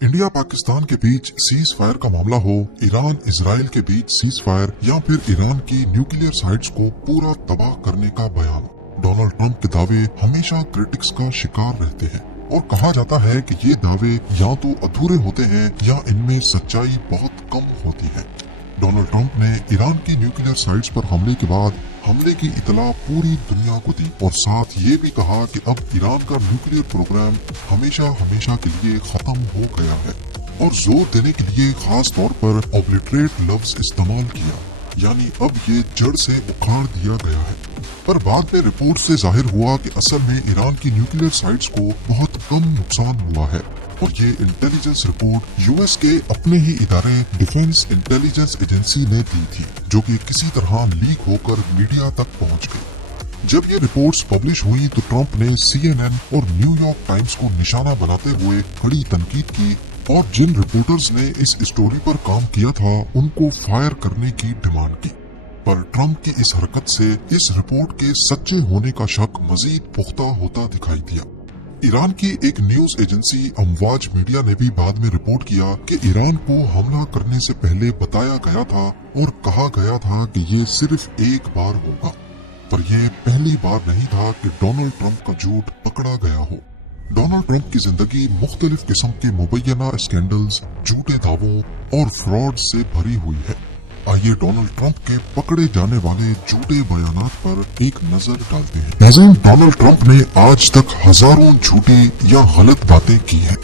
India Pakistan के बीच cease fire का मामला हो, ईरान इजराइल के बीच सीज फायर या फिर ईरान की न्यूक्लियर साइट्स को पूरा तबाह करने का बयान, डोनाल्ड ट्रंप के दावे हमेशा क्रिटिक्स का शिकार रहते हैं और कहा जाता है कि ये दावे या तो अधूरे होते हैं या इनमें सच्चाई बहुत कम होती है। डोनाल्ड ट्रंप ने ईरान की न्यूक्लियर साइट्स पर हमले के बाद हमले की इतला पूरी दुनिया को दी और साथ ये भी कहा कि अब ईरान का न्यूक्लियर प्रोग्राम हमेशा हमेशा के लिए खत्म हो गया है और जोर देने के लिए खास तौर पर ऑब्लिटरेट लफ्ज इस्तेमाल किया, यानी अब ये जड़ से उखाड़ दिया गया है। पर बाद में रिपोर्ट से जाहिर हुआ कि असल में ईरान की न्यूक्लियर साइट्स को बहुत कम नुकसान हुआ है और ये इंटेलिजेंस रिपोर्ट यूएस के अपने ही इदारे डिफेंस इंटेलिजेंस एजेंसी ने दी थी, जो कि किसी तरह लीक होकर मीडिया तक पहुंच गई। जब ये रिपोर्ट्स पब्लिश हुई तो ट्रंप ने CNN और न्यूयॉर्क टाइम्स को निशाना बनाते हुए कड़ी तनकीद की और जिन रिपोर्टर्स ने इस स्टोरी पर काम किया था उनको फायर करने की डिमांड की। पर ट्रंप की इस हरकत से इस रिपोर्ट के सच्चे होने का शक मजीद पुख्ता होता दिखाई दिया। ईरान की एक न्यूज एजेंसी अमवाज मीडिया ने भी बाद में रिपोर्ट किया कि ईरान को हमला करने से पहले बताया गया था और कहा गया था कि ये सिर्फ एक बार होगा, पर यह पहली बार नहीं था कि डोनाल्ड ट्रंप का झूठ पकड़ा गया हो। डोनाल्ड ट्रंप की जिंदगी मुख्तलिफ किस्म के मुबैना स्कैंडल्स, झूठे दावों और फ्रॉड से भरी हुई है। आइए डोनाल्ड ट्रंप के पकड़े जाने वाले झूठे बयानात पर एक नजर डालते हैं। नाज़रीन, डोनाल्ड ट्रंप ने आज तक हजारों झूठी या गलत बातें की हैं।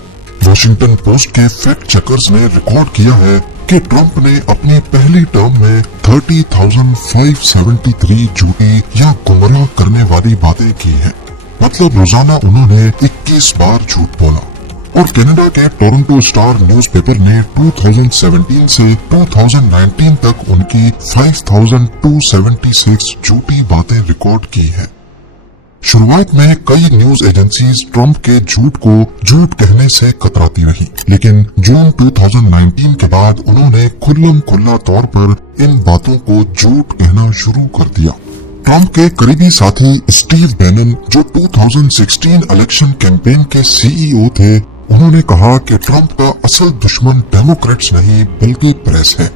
वॉशिंगटन पोस्ट के फैक्ट चेकर्स ने रिकॉर्ड किया है कि ट्रंप ने अपनी पहली टर्म में 30,573 झूठी या गुमराह करने वाली बातें की हैं। मतलब रोजाना उन्होंने 21 बार झूठ बोला। और कनाडा के टोरंटो स्टार न्यूज़पेपर ने 2017 से 2019 तक उनकी 5,276 झूठी बातें रिकॉर्ड की हैं। शुरुआत में कई न्यूज एजेंसीज ट्रंप के झूठ को झूठ कहने से कतराती रही, लेकिन जून 2019 के बाद उन्होंने खुल्लम खुल्ला तौर पर इन बातों को झूठ कहना शुरू कर दिया। ट्रंप के करीबी साथी स्टीव बैनन, जो 2016 इलेक्शन कैंपेन के CEO थे, उन्होंने कहा कि ट्रंप का असल दुश्मन डेमोक्रेट्स नहीं बल्कि प्रेस है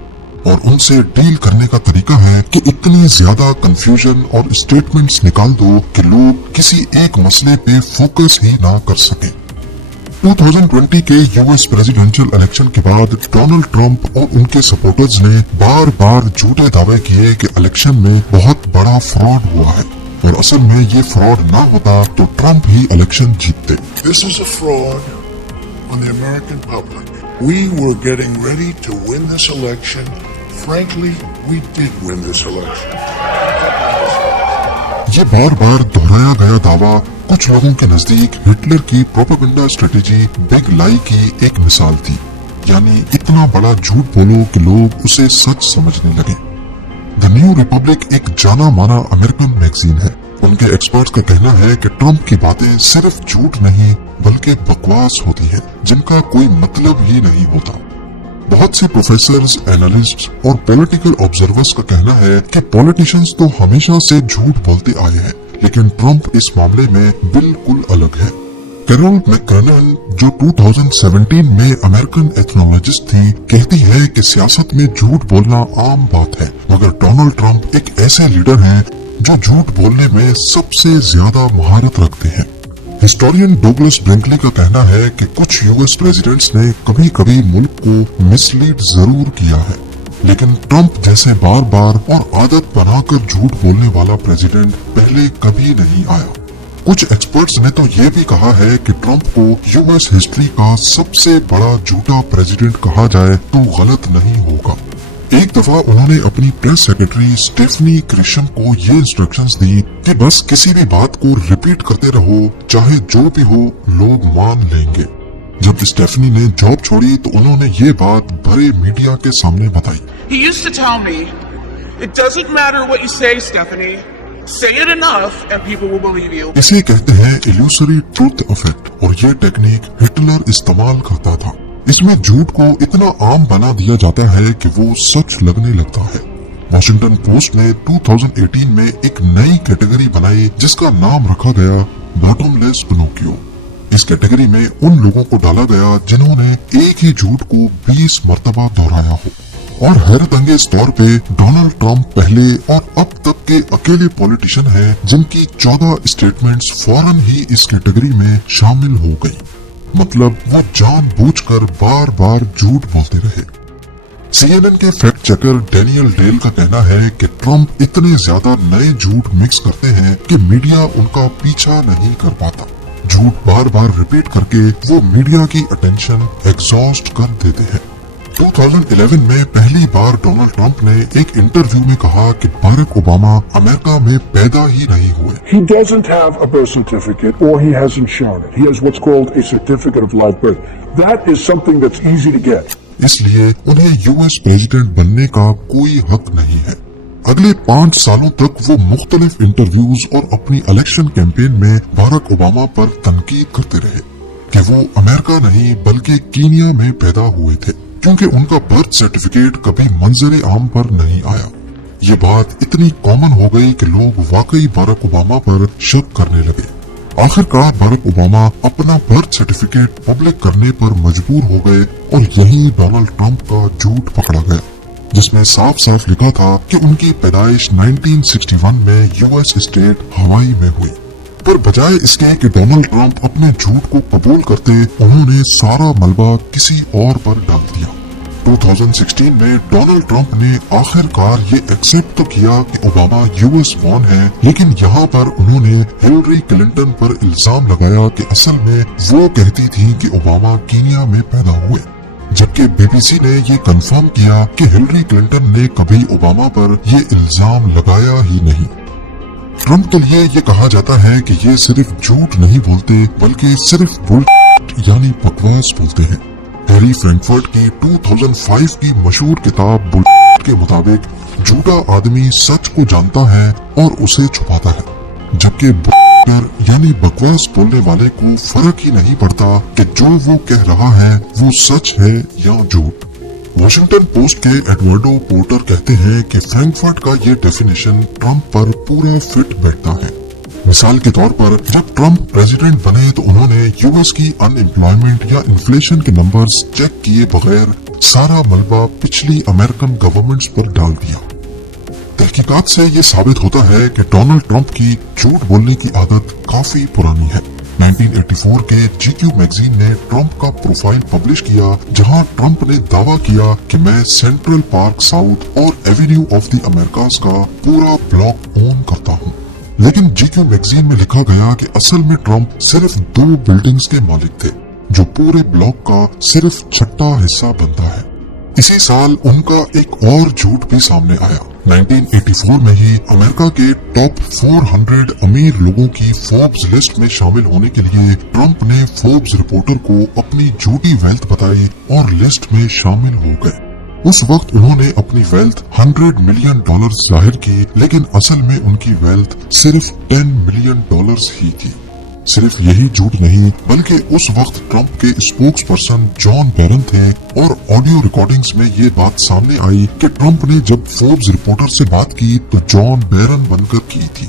और उनसे डील करने का तरीका है कि इतनी ज्यादा कंफ्यूजन और स्टेटमेंट्स निकाल दो कि लोग किसी एक मसले पे फोकस ही ना कर सकें। 2020 के यूएस प्रेसिडेंशियल इलेक्शन के बाद डोनाल्ड ट्रंप और उनके सपोर्टर्स ने बार बार झूठे दावे किए कि इलेक्शन में बहुत बड़ा फ्रॉड हुआ है और असल में ये फ्रॉड ना होता तो ट्रंप ही इलेक्शन जीतते। This is a fraud on the American public. We were getting ready to win this election. Frankly, we did win this election. ये बार बार दोहराया गया दावा कुछ लोगों के नजदीक हिटलर की प्रोपेगेंडा स्ट्रेटेजी बिग लाई की एक मिसाल थी, यानी इतना बड़ा झूठ बोलो कि लोग उसे सच समझने लगे। द न्यू रिपब्लिक एक जाना माना अमेरिकन मैगजीन है। उनके एक्सपर्ट्स का कहना है कि ट्रंप की बातें सिर्फ झूठ नहीं बल्कि बकवास होती हैं, जिनका कोई मतलब ही नहीं होता। बहुत से प्रोफेसर्स, एनालिस्ट्स और पॉलिटिकल ऑब्जर्वर्स का कहना है कि पॉलिटिशियंस तो हमेशा से झूठ बोलते आए हैं, लेकिन ट्रंप इस मामले में बिल्कुल अलग है। कैरोल मैककर्नल, जो 2017 में अमेरिकन एथनोलॉजिस्ट थी, कहती है कि सियासत में झूठ बोलना आम बात है, मगर डोनाल्ड ट्रंप एक ऐसे लीडर हैं जो झूठ बोलने में सबसे ज्यादा महारत रखते हैं। हिस्टोरियन डोगलस ब्रिंकली का कहना है कि कुछ यूएस प्रेसिडेंट्स ने कभी कभी मुल्क को मिसलीड जरूर किया है, लेकिन ट्रंप जैसे बार बार और आदत बनाकर झूठ बोलने वाला प्रेसिडेंट पहले कभी नहीं आया। कुछ एक्सपर्ट्स ने तो ये भी कहा है कि ट्रंप को यूएस हिस्ट्री का सबसे बड़ा झूठा प्रेसिडेंट कहा जाए तो गलत नहीं होगा। एक दफा उन्होंने अपनी प्रेस सेक्रेटरी स्टेफनी ग्रिशम को ये इंस्ट्रक्शंस दी कि बस किसी भी बात को रिपीट करते रहो, चाहे जो भी हो, लोग मान लेंगे। जब स्टेफनी ने जॉब छोड़ी तो उन्होंने ये बात भरे मीडिया के सामने बताई। He used to tell me, "It doesn't matter what you say, Stephanie. Say it enough and people will believe you." इसे कहते हैं इल्यूसरी ट्रूथ इफेक्ट और ये टेक्निक हिटलर इस्तेमाल करता था। इसमें झूठ को इतना आम बना दिया जाता है कि वो सच लगने लगता है। वॉशिंगटन पोस्ट ने 2018 में एक नई कैटेगरी बनाई जिसका नाम रखा गया बॉटमलेस पिनोकियो। इस कैटेगरी में उन लोगों को डाला गया जिन्होंने एक ही झूठ को 20 मर्तबा दोहराया हो। और हैरत अंगेज तौर पे डोनाल्ड ट्रंप पहले और अब तक के अकेले पॉलिटिशियन हैं जिनकी 14 स्टेटमेंट्स फौरन ही इस कैटेगरी में शामिल हो गई। मतलब वो जानबूझकर बार बार झूठ बोलते रहे। CNN के फैक्ट चेकर डैनियल डेल का कहना है कि ट्रंप इतने ज्यादा नए झूठ मिक्स करते हैं कि मीडिया उनका पीछा नहीं कर पाता। झूठ बार बार रिपीट करके वो मीडिया की अटेंशन एग्जॉस्ट कर देते हैं। 2011 में पहली बार डोनाल्ड ट्रंप ने एक इंटरव्यू में कहा कि बाराक ओबामा अमेरिका में पैदा ही नहीं हुए। He doesn't have a birth certificate, or he hasn't shown it. He has what's called a certificate of live birth. That is something that's easy to get. इसलिए उन्हें US president बनने का कोई हक नहीं है। अगले 5 सालों तक वो मुख्तलिफ इंटरव्यूज और अपनी इलेक्शन कैंपेन में बाराक ओबामा पर तनकीद करते रहे कि वो अमेरिका नहीं बल्कि कीनिया में पैदा हुए थे, क्योंकि उनका बर्थ सर्टिफिकेट कभी मंजर आम पर नहीं आया। ये बात इतनी कॉमन हो गई कि लोग वाकई बाराक ओबामा पर शक करने लगे। आखिरकार बाराक ओबामा अपना बर्थ सर्टिफिकेट पब्लिक करने पर मजबूर हो गए और यही डोनाल्ड ट्रंप का झूठ पकड़ा गया, जिसमें साफ साफ लिखा था कि उनकी पैदाइश 1961 में यूएस स्टेट हवाई में हुई। पर बजाय इसके कि डोनाल्ड ट्रंप अपने झूठ को कबूल करते, उन्होंने सारा मलबा किसी और पर डाल दिया। 2016 में डोनाल्ड ट्रंप ने आखिरकार ये एक्सेप्ट तो किया कि ओबामा यूएस बॉर्न है, लेकिन यहाँ पर उन्होंने हिलरी क्लिंटन पर इल्जाम लगाया कि असल में वो कहती थी कि ओबामा कीनिया में पैदा हुए, जबकि बीबीसी ने ये कंफर्म किया कि हिलरी क्लिंटन ने कभी ओबामा पर ये इल्जाम लगाया ही नहीं। ट्रंप के लिए ये कहा जाता है कि ये सिर्फ झूठ नहीं बोलते बल्कि सिर्फ बुलशिट यानी बकवास बोलते हैं। हैरी फ्रैंकफर्ट की 2005 की मशहूर किताब बुलशिट के मुताबिक झूठा आदमी सच को जानता है और उसे छुपाता है, जबकि बुलशिटर यानी बकवास बोलने वाले को फर्क ही नहीं पड़ता कि जो वो कह रहा है वो सच है या झूठ। वॉशिंगटन पोस्ट के एडवर्डो पोर्टर कहते हैं कि फ्रैंकफर्ट का ये डेफिनेशन ट्रंप पर पूरा फिट बैठता है। मिसाल के तौर पर जब ट्रंप प्रेसिडेंट बने तो उन्होंने यूएस की अनएम्प्लॉयमेंट या इन्फ्लेशन के नंबर्स चेक किए बगैर सारा मलबा पिछली अमेरिकन गवर्नमेंट्स पर डाल दिया। तहकीकात से ये साबित होता है कि डोनाल्ड ट्रंप की झूठ बोलने की आदत काफी पुरानी है। 1984 के GQ मैगजीन ने ट्रंप का प्रोफाइल पब्लिश किया, जहां ट्रंप ने दावा किया कि मैं सेंट्रल पार्क साउथ और एवेन्यू ऑफ द अमेरिकास का पूरा ब्लॉक ओन करता हूं। लेकिन GQ मैगजीन में लिखा गया कि असल में ट्रंप सिर्फ 2 बिल्डिंग्स के मालिक थे, जो पूरे ब्लॉक का सिर्फ छठा हिस्सा बनता है। इसी साल उनका एक और झूठ भी सामने आया। 1984 में ही अमेरिका के टॉप 400 अमीर लोगों की फोर्ब्स लिस्ट में शामिल होने के लिए ट्रंप ने फोर्ब्स रिपोर्टर को अपनी झूठी वेल्थ बताई और लिस्ट में शामिल हो गए। उस वक्त उन्होंने अपनी वेल्थ $100 मिलियन जाहिर की, लेकिन असल में उनकी वेल्थ सिर्फ $10 मिलियन ही थी। सिर्फ यही झूठ नहीं बल्कि उस वक्त ट्रंप के स्पोक्स पर्सन जॉन बैरन थे और ऑडियो रिकॉर्डिंग्स में ये बात सामने आई कि ट्रंप ने जब फोर्ब्स रिपोर्टर से बात की तो जॉन बैरन बनकर की थी।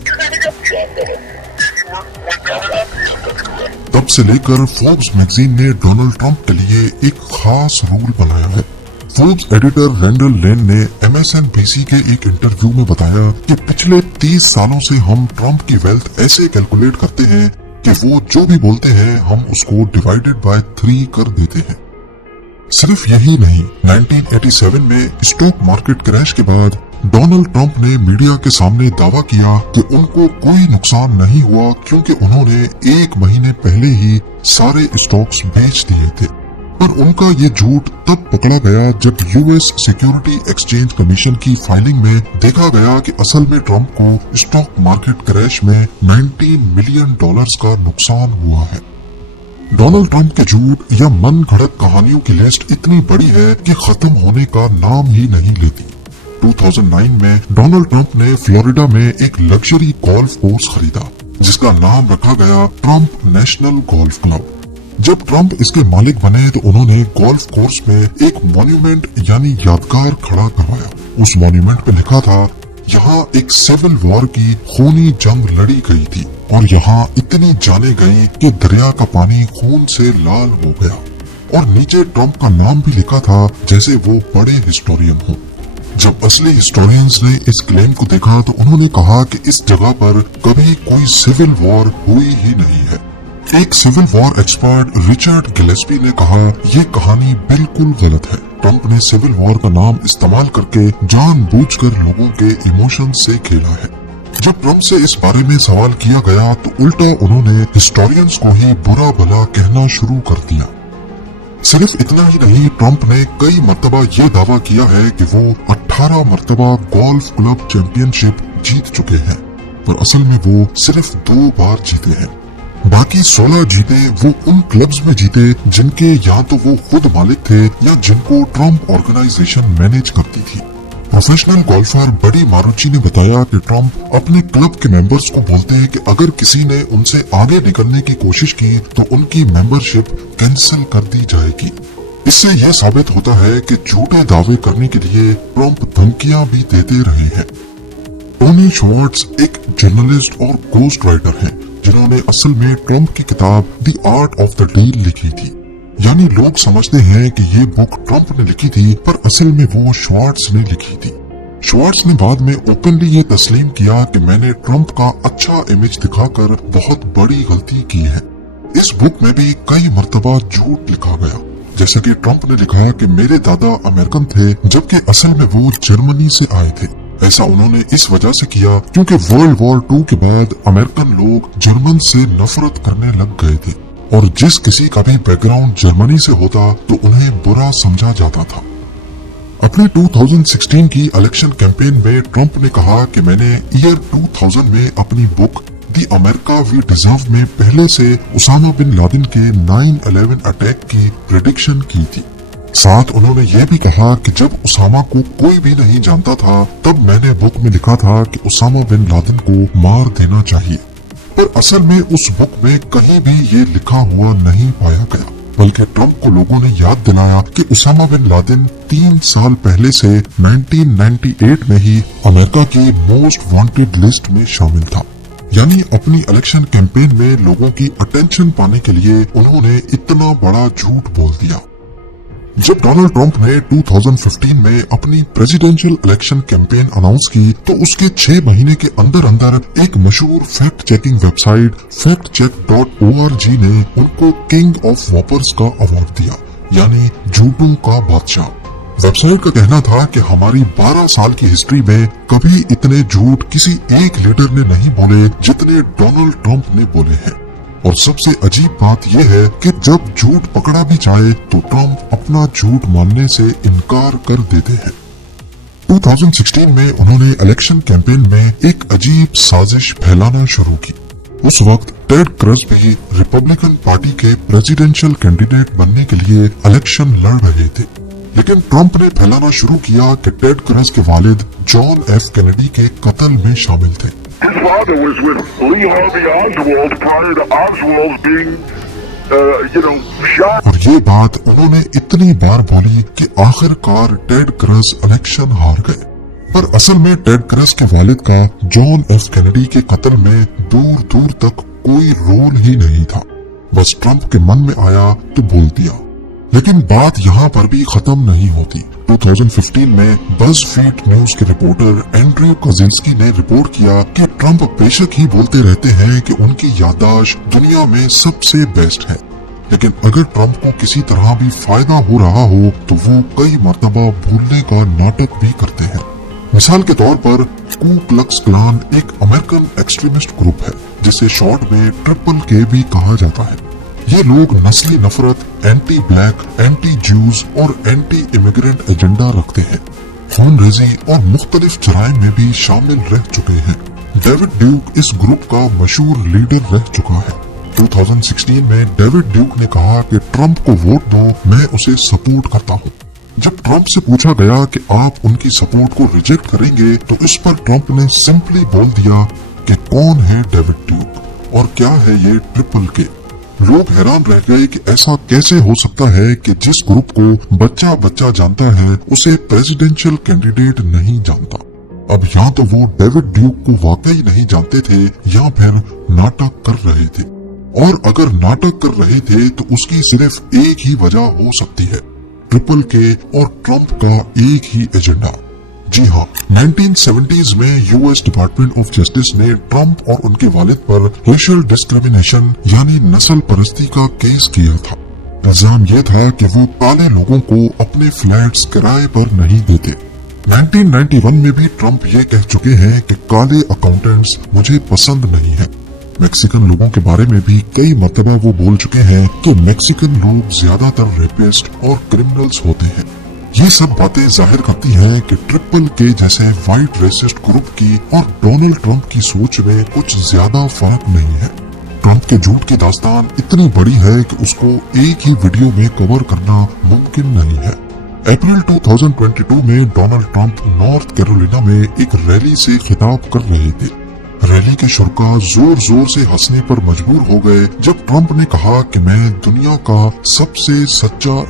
तब से लेकर फोर्ब्स मैगजीन ने डोनाल्ड ट्रंप के लिए एक खास रूल बनाया है। फोर्ब्स एडिटर रैंडल लेन ने MSNBC के एक इंटरव्यू में बताया कि पिछले 30 सालों से हम ट्रंप की वेल्थ ऐसे कैलकुलेट करते हैं कि वो जो भी बोलते हैं हम उसको डिवाइडेड बाय 3 कर देते हैं। सिर्फ यही नहीं, 1987 में स्टॉक मार्केट क्रैश के बाद डोनाल्ड ट्रंप ने मीडिया के सामने दावा किया कि उनको कोई नुकसान नहीं हुआ क्योंकि उन्होंने 1 महीने पहले ही सारे स्टॉक्स बेच दिए थे। पर उनका ये झूठ तब पकड़ा गया जब यूएस सिक्योरिटी एक्सचेंज कमीशन की फाइलिंग में देखा गया कि असल में ट्रंप को स्टॉक मार्केट क्रैश में $19 मिलियन का नुकसान हुआ है। डोनाल्ड ट्रंप के झूठ या मन घड़त कहानियों की लिस्ट इतनी बड़ी है कि खत्म होने का नाम ही नहीं लेती। 2009 में डोनाल्ड ट्रंप ने फ्लोरिडा में एक लग्जरी गोल्फ कोर्स खरीदा, जिसका नाम रखा गया ट्रंप नेशनल गोल्फ क्लब। जब ट्रंप इसके मालिक बने तो उन्होंने गोल्फ कोर्स में एक मॉन्यूमेंट यानी यादगार खड़ा करवाया। उस मॉन्यूमेंट पे लिखा था, यहाँ एक सिविल वॉर की खूनी जंग लड़ी गई थी और यहाँ इतनी जाने गई कि दरिया का पानी खून से लाल हो गया और नीचे ट्रंप का नाम भी लिखा था जैसे वो बड़े हिस्टोरियन हो। जब असली हिस्टोरियंस ने इस क्लेम को देखा तो उन्होंने कहा कि इस जगह पर कभी कोई सिविल वॉर हुई ही नहीं है। एक civil war expert Richard Gillespie ने कहा ये कहानी बिल्कुल गलत है। ट्रंप ने सिविल वॉर का नाम इस्तेमाल करके जानबूझकर लोगों के इमोशन से खेला है। जब ट्रंप से इस बारे में सवाल किया गया तो उल्टा उन्होंने हिस्टोरियंस को ही बुरा भला कहना शुरू कर दिया। सिर्फ इतना ही नहीं, ट्रंप ने कई मर्तबा ये दावा किया है कि वो 18 मर्तबा गोल्फ क्लब चैंपियनशिप जीत चुके हैं, पर असल में वो सिर्फ 2 बार जीते हैं। बाकी 16 जीते वो उन क्लब्स में जीते जिनके या तो वो खुद मालिक थे या जिनको ट्रंप ऑर्गेनाइजेशन मैनेज करती थी। प्रोफेशनल गोल्फर बडी मारुची ने बताया कि ट्रंप अपने क्लब के मेंबर्स को बोलते हैं कि अगर किसी ने उनसे आगे निकलने की कोशिश की तो उनकी मेंबरशिप कैंसिल कर दी जाएगी। इससे यह साबित होता है कि झूठे दावे करने के लिए ट्रंप धमकियां भी देते रहे हैं। टोनी शॉर्ट्स एक जर्नलिस्ट और गोस्ट राइटर हैं जिन्होंने असल में ट्रंप की किताब the art of the deal लिखी थी। यानी लोग समझते हैं कि ये बुक ट्रंप ने लिखी थी, पर असल में वो शॉर्ट्स ने लिखी थी। शॉर्ट्स ने बाद में ओपनली ये तस्लीम किया कि मैंने ट्रंप का अच्छा इमेज दिखाकर बहुत बड़ी गलती की है। इस बुक में भी कई मर्तबा झूठ लिखा गया, जैसे कि ट्रंप ने लिखा कि मेरे दादा अमेरिकन थे जबकि असल में वो जर्मनी से आए थे। ऐसा उन्होंने इस वजह से किया क्योंकि वर्ल्ड वॉर 2 के बाद अमेरिकन लोग जर्मन से नफरत करने लग गए थे और जिस किसी का भी बैकग्राउंड जर्मनी से होता तो उन्हें बुरा समझा जाता था। अपने 2016 की इलेक्शन कैंपेन में ट्रंप ने कहा कि मैंने ईयर 2000 में अपनी book the America we deserve में पहले से उसामा बिन लादेन के 9/11 अटैक की प्रेडिक्शन की थी। साथ उन्होंने ये भी कहा कि जब उसामा को कोई भी नहीं जानता था तब मैंने बुक में लिखा था कि उसामा बिन लादेन को मार देना चाहिए, पर असल में उस बुक में कहीं भी ये लिखा हुआ नहीं पाया गया, बल्कि ट्रंप को लोगों ने याद दिलाया कि उसामा बिन लादेन 3 साल पहले से 1998 में ही अमेरिका की मोस्ट वांटेड लिस्ट में शामिल था। यानी अपनी इलेक्शन कैंपेन में लोगों की अटेंशन पाने के लिए उन्होंने इतना बड़ा झूठ बोल दिया। जब डोनाल्ड ट्रंप ने 2015 में अपनी प्रेसिडेंशियल इलेक्शन कैंपेन अनाउंस की तो उसके 6 महीने के अंदर अंदर एक मशहूर फैक्ट चेकिंग वेबसाइट factcheck.org ने उनको किंग ऑफ वॉपर्स का अवार्ड दिया, यानी झूठों का बादशाह। वेबसाइट का कहना था कि हमारी 12 साल की हिस्ट्री में कभी इतने झूठ किसी एक लीडर ने नहीं बोले जितने डोनाल्ड ट्रंप ने बोले हैं। और सबसे अजीब बात यह है कि जब झूठ पकड़ा भी जाए तो ट्रंप अपना झूठ मानने से इनकार कर देते हैं। 2016 में उन्होंने इलेक्शन कैंपेन में एक अजीब साजिश फैलाना शुरू की। उस वक्त टेड क्रज भी रिपब्लिकन पार्टी के प्रेसिडेंशियल कैंडिडेट बनने के लिए इलेक्शन लड़ रहे थे, लेकिन ट्रंप ने फैलाना शुरू किया कि टेड क्रज के वालिद जॉन एफ कैनेडी के कत्ल में शामिल थे। His father was with Lee Harvey Oswald prior to Oswald being, shot. और ये बात उन्होंने इतनी बार बोली कि आखिरकार टेड क्रज इलेक्शन हार गए। पर असल में टेड क्रज के वालिद का जॉन एफ कैनेडी के कत्ल में दूर दूर तक कोई रोल ही नहीं था। बस ट्रंप के मन में आया तो बोल दिया। लेकिन बात यहाँ पर भी खत्म नहीं होती। 2015 में बज़फीड न्यूज के रिपोर्टर एंड्रयू काजिंस्की ने रिपोर्ट किया कि ट्रंप बेशक ही बोलते रहते हैं कि उनकी याददाश्त दुनिया में सबसे बेस्ट है, लेकिन अगर ट्रंप को किसी तरह भी फायदा हो रहा हो तो वो कई मर्तबा भूलने का नाटक भी करते हैं। मिसाल के तौर पर कू क्लक्स क्लान एक अमेरिकन एक्सट्रीमिस्ट ग्रुप है जिसे शॉर्ट में ट्रिपल के भी कहा जाता है। ये लोग नस्ली नफरत, एंटी ब्लैक, एंटी ज्यूज और एंटी इमिग्रेंट एजेंडा रखते हैं। खून रेजी और मुख्तलिफ जराइम में भी शामिल रह चुके हैं। डेविड ड्यूक इस ग्रुप का मशहूर लीडर रह चुका है। 2016 में डेविड ड्यूक ने कहा कि ट्रंप को वोट दो, मैं उसे सपोर्ट करता हूँ। जब ट्रंप से पूछा गया कि आप उनकी सपोर्ट को रिजेक्ट करेंगे तो इस पर ट्रंप ने सिंपली बोल दिया कि कौन है डेविड ड्यूक और क्या है ये ट्रिपल के। लोग हैरान रह गए कि ऐसा कैसे हो सकता है कि जिस ग्रुप को बच्चा बच्चा जानता है उसे प्रेसिडेंशियल कैंडिडेट नहीं जानता। अब या तो वो डेविड ड्यूक को वाकई नहीं जानते थे या फिर नाटक कर रहे थे, और अगर नाटक कर रहे थे तो उसकी सिर्फ एक ही वजह हो सकती है, ट्रिपल के और ट्रंप का एक ही एजेंडा। जी हाँ, 1970s में यूएस डिपार्टमेंट ऑफ जस्टिस ने ट्रंप और उनके वालिद पर रेशियल डिस्क्रिमिनेशन यानी नस्ल परस्ती का केस किया था। इल्जाम ये था कि वो काले लोगों को अपने फ्लैट्स किराए पर नहीं देते। 1991 में भी ट्रंप ये कह चुके हैं कि काले अकाउंटेंट्स मुझे पसंद नहीं है। मैक्सिकन लोगों के बारे में भी कई मर्तबा वो बोल चुके हैं कि मैक्सिकन लोग ज्यादातर रेपिस्ट और क्रिमिनल्स होते हैं। ये सब बातें जाहिर करती हैं कि ट्रिपल के जैसे वाइट रेसिस्ट ग्रुप की और डोनाल्ड ट्रंप की सोच में कुछ ज्यादा फर्क नहीं है। ट्रंप के झूठ की दास्तान इतनी बड़ी है कि उसको एक ही वीडियो में कवर करना मुमकिन नहीं है। अप्रैल 2022 में डोनाल्ड ट्रंप नॉर्थ कैरोलिना में एक रैली से खिताब कर रहे थे। रैली के शुरा जोर जोर से हंसने पर मजबूर हो गए जब ट्रंप ने कहा कि मैं दुनिया का सबसे सच्चा